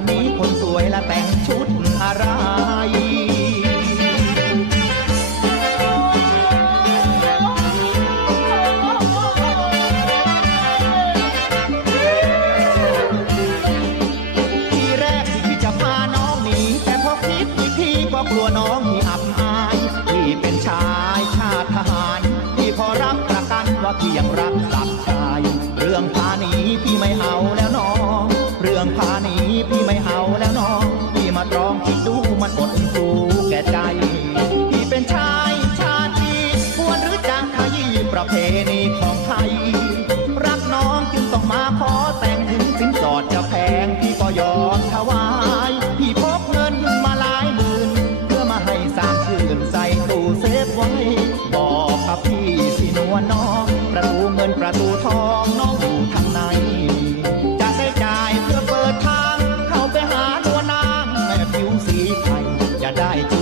วันนี้คนสวยและแต่งชุดอะไร ทีแรกที่จะพาน้องหนีแต่พอคิดอีกทีก็กลัวน้องที่อับอายที่เป็นชายชาติทหาร ที่พอรับประกันว่าพี่ยังรักกลักัน นีพี่ไม่เอาแล้วน้องพี่มาตรองคิดดูมันอดสูแก่ใจ พี่เป็นชายชาติดีควรหรือจะขยี้ประเพณีของไทย รักน้องจึงต้องมาขอแต่งถึงสินสอดจะแพงพี่ก็ยอมถวายพี่พกเงินมาหลายหมื่นเพื่อมาให้สางชื่นใส่ตู้เซฟไว้ บอกกับพี่สินวลน้อง ประตูเงินประตูทอง ไปหาดั